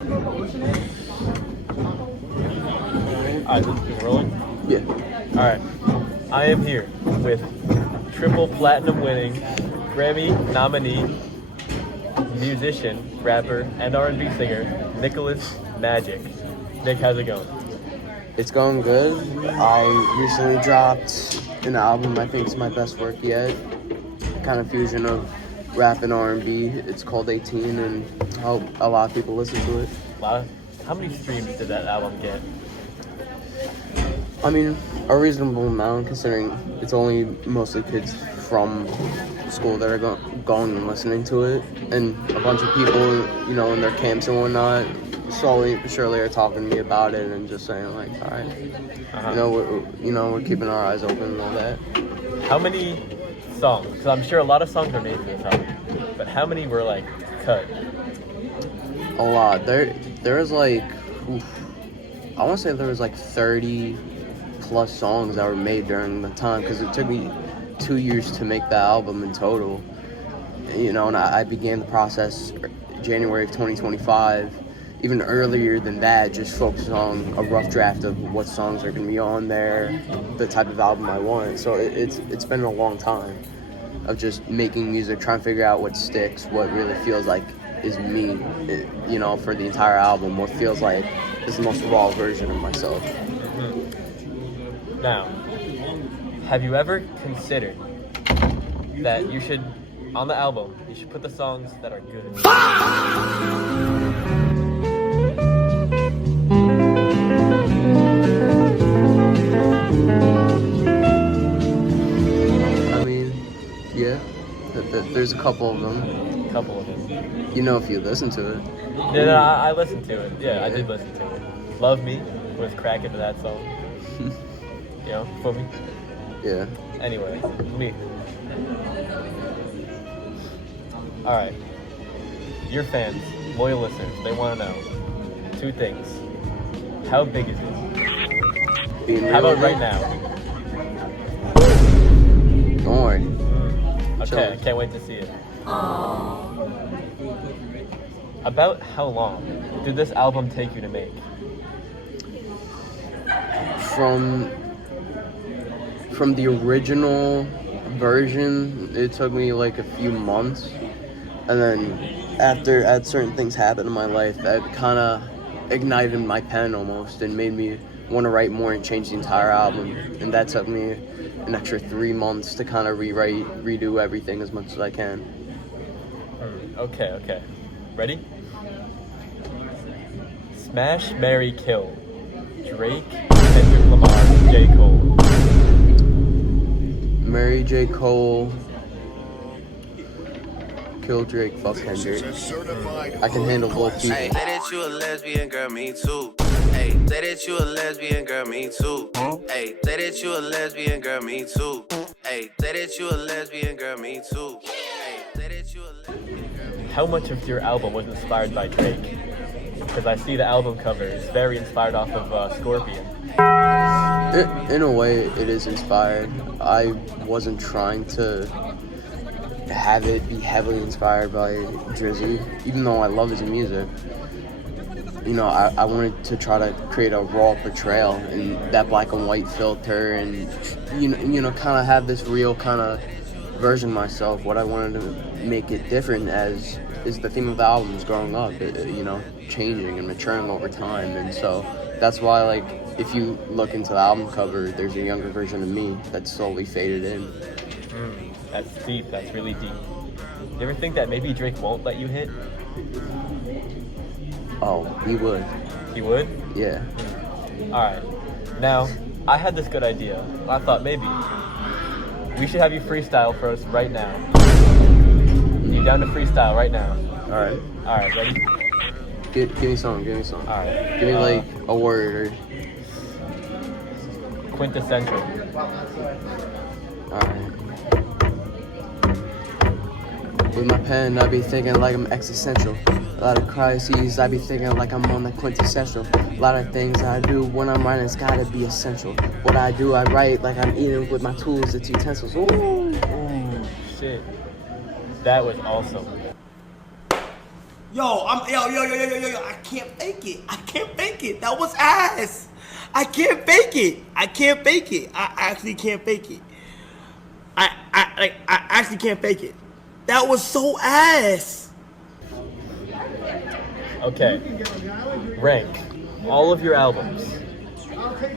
Alright, this is rolling? Yeah. Alright. I am here with triple platinum winning, Grammy nominee, musician, rapper, and R&B singer, Nicholas Magic. Nick, how's it going? It's going good. I recently dropped an album I think is my best work yet. Kind of fusion of rap and R&B. It's called 18 and I hope a lot of people listen to it. How many streams did that album get? I mean, a reasonable amount considering it's only mostly kids from school that are going and listening to it. And a bunch of people, in their camps and whatnot, slowly but surely are talking to me about it and just saying like, all right, we're keeping our eyes open and all that. How many songs? Because I'm sure a lot of songs are made for this album, but how many were like cut? A lot. There was like, I want to say there was like 30 plus songs that were made during the time because it took me 2 years to make that album in total. And I began the process January of 2025. Even earlier than that, just focused on a rough draft of what songs are going to be on there, the type of album I want. So it's been a long time of just making music, trying to figure out what sticks, what really feels like is me, for the entire album, what feels like is the most raw version of myself. Mm-hmm. Now, have you ever considered that you should, on the album, you should put the songs that are good? I mean, yeah, there's a couple of them. If you listen to it. Yeah, I listened to it. Yeah, I did listen to it. Love Me was cracking to that song. For me. Yeah. Anyway, me. Alright. Your fans, loyal listeners, they want to know two things. How big is it? How about right now? Don't worry. Okay, I can't wait to see it. About how long did this album take you to make? From the original version, it took me like a few months. And then after certain things happened in my life that kind of ignited my pen almost and made me want to write more and change the entire album. And that took me an extra 3 months to kind of redo everything as much as I can. Okay. Ready? Smash, Marry, Kill. Drake, Kendrick Lamar, J. Cole. Marry J. Cole. Kill Drake, fuck Kendrick. I can handle both people. Hey, say that you a lesbian, girl, me too. Hey, say that you a lesbian, girl, me too. Hey, say that you a lesbian, girl, me too. Hey, say that you a lesbian, girl, me too. Hey, say that you a lesbian, girl, me too. How much of your album was inspired by Drake? Because I see the album cover. It's very inspired off of Scorpion. In a way, it is inspired. I wasn't trying to have it be heavily inspired by Drizzy, even though I love his music. I wanted to try to create a raw portrayal in that black and white filter and, kind of have this real kind of version of myself. What I wanted to make it different as is the theme of the album is growing up, changing and maturing over time. And so that's why, like, if you look into the album cover, there's a younger version of me that's slowly faded in. That's deep. That's really deep. You ever think that maybe Drake won't let you hit? Oh, he would. He would? Yeah. Alright. Now, I had this good idea. I thought maybe we should have you freestyle for us right now. You down to freestyle right now? Alright. Alright, ready? Give me something. Alright. Give me like a word or... Quintessential. Alright. With my pen, I be thinking like I'm existential. A lot of crises, I be thinking like I'm on the quintessential. A lot of things I do when I'm writing, it's gotta be essential. What I do, I write like I'm eating with my tools, it's utensils. Ooh. Shit. That was awesome. Yo, I can't fake it. That was ass. I can't fake it. I actually can't fake it. I actually can't fake it. That was so ass. Okay. Rank all of your albums.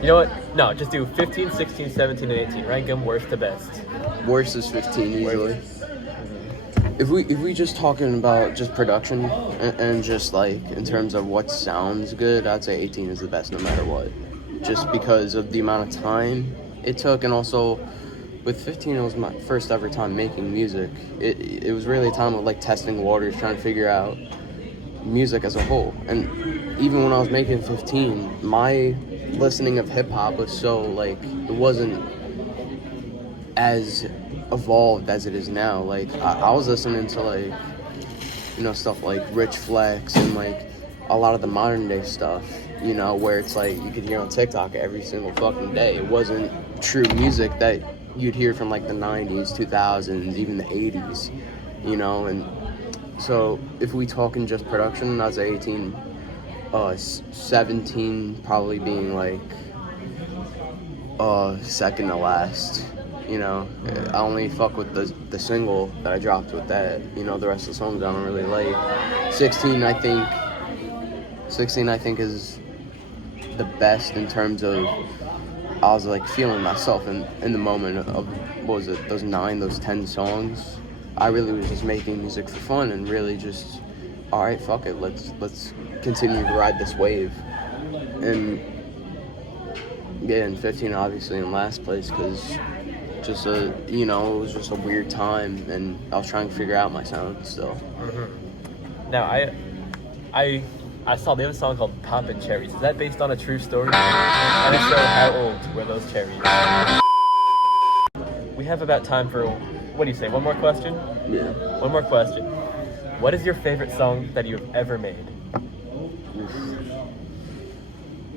You know what? No, just do 15, 16, 17, and 18. Rank them worst to best. Worst is 15 usually. If we just talking about just production and just like in terms of what sounds good, I'd say 18 is the best no matter what. Just because of the amount of time it took, and also with 15 it was my first ever time making music. It was really a time of like testing waters, trying to figure out music as a whole. And even when I was making 15, my listening of hip hop was so like it wasn't as evolved as it is now. Like I was listening to like, you know, stuff like Rich Flex and like a lot of the modern day stuff, you know, where it's like you could hear on TikTok every single fucking day. It wasn't true music that you'd hear from like the 90s, 2000s, even the 80s, you know. And so if we talking just production, I'd say 18. 17 probably being like second to last. You know, I only fuck with the single that I dropped with that. You know, the rest of the songs I don't really like. 16 I think is the best in terms of I was like feeling myself in the moment of what was it, those 10 songs. I really was just making music for fun and really just, all right, fuck it, let's continue to ride this wave. And yeah, and 15 obviously in last place because just it was just a weird time and I was trying to figure out my sound still. Mm-hmm. Now I saw they have a song called Poppin' Cherries. Is that based on a true story? And if so, how old were those cherries? We have about time for, what do you say, one more question? Yeah. One more question. What is your favorite song that you have ever made?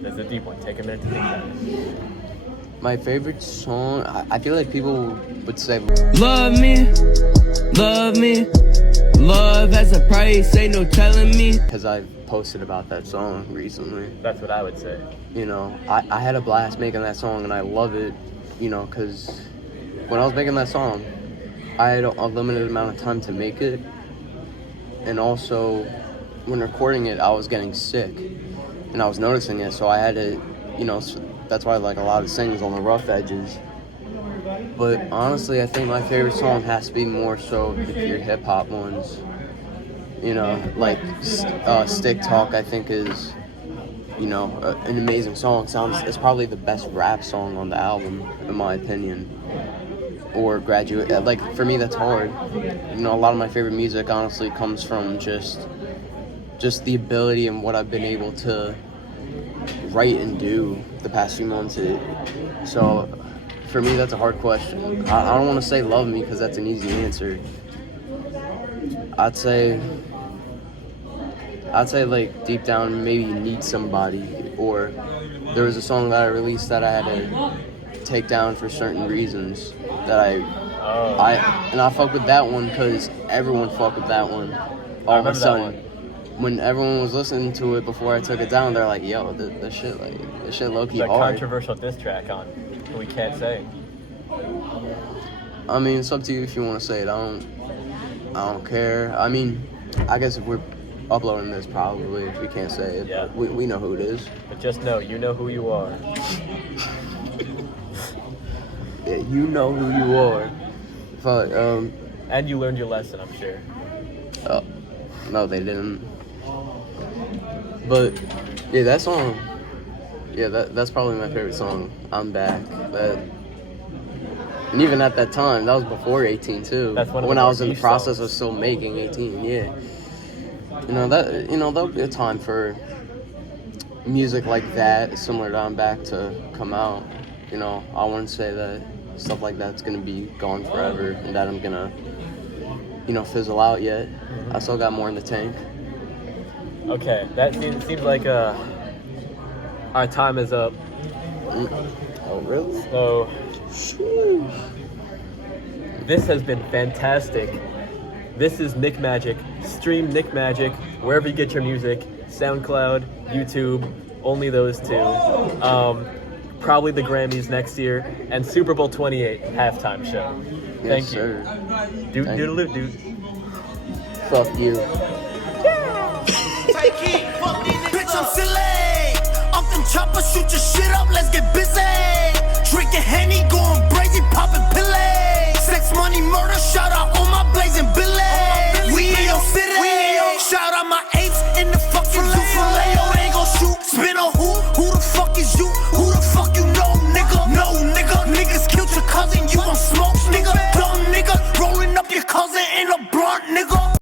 That's a deep one. Take a minute to think about it. My favorite song, I feel like people would say Love me, love has a price, ain't no telling me. Because I've posted about that song recently. That's what I would say. You know, I had a blast making that song and I love it, you know, because when I was making that song, I had a limited amount of time to make it. And also, when recording it, I was getting sick and I was noticing it, so I had to, you know, that's why I like a lot of singles on the rough edges. But honestly, I think my favorite song has to be more so the pure hip hop ones. You know, like Stick Talk, I think is, you know, an amazing song. It's probably the best rap song on the album, in my opinion. Or Graduate, like for me that's hard. You know, a lot of my favorite music honestly comes from just the ability and what I've been able to write and do the past few months. So for me that's a hard question. I don't want to say Love Me because that's an easy answer. I'd say like deep down maybe You Need Somebody, or there was a song that I released that I had to take down for certain reasons that I fuck with that one because everyone fucked with that one. All of a sudden, when everyone was listening to it before I took it down, they're like, "Yo, this shit low-key The hard." controversial diss track on who we can't say. I mean, it's up to you if you want to say it. I don't care. I mean, I guess if we're uploading this, probably if we can't say it, yeah. we know who it is. But just know, you know who you are. Yeah, you know who you are. Fuck. And you learned your lesson, I'm sure. Oh, no, they didn't. But yeah, that song. Yeah, that's probably my favorite song. I'm Back. And even at that time, that was before 18 too. That's one of when the I was in the songs. process of still making 18. Yeah. That'll be a time for music like that, similar to I'm Back, to come out. You know, I wouldn't say that stuff like that's gonna be gone forever and that I'm gonna, you know, fizzle out yet. I still got more in the tank. Okay, that seems like our time is up. Oh, really? So this has been fantastic. This is Nick Magic. Stream Nick Magic wherever you get your music. SoundCloud, YouTube, only those two. Probably the Grammys next year, and Super Bowl 28 halftime show. Thank you. Sir. Dude, Thank doodaloo, dude. Fuck you. Bitch, I'm silly. Off them choppers, shoot your shit up, let's get busy. Drinking hand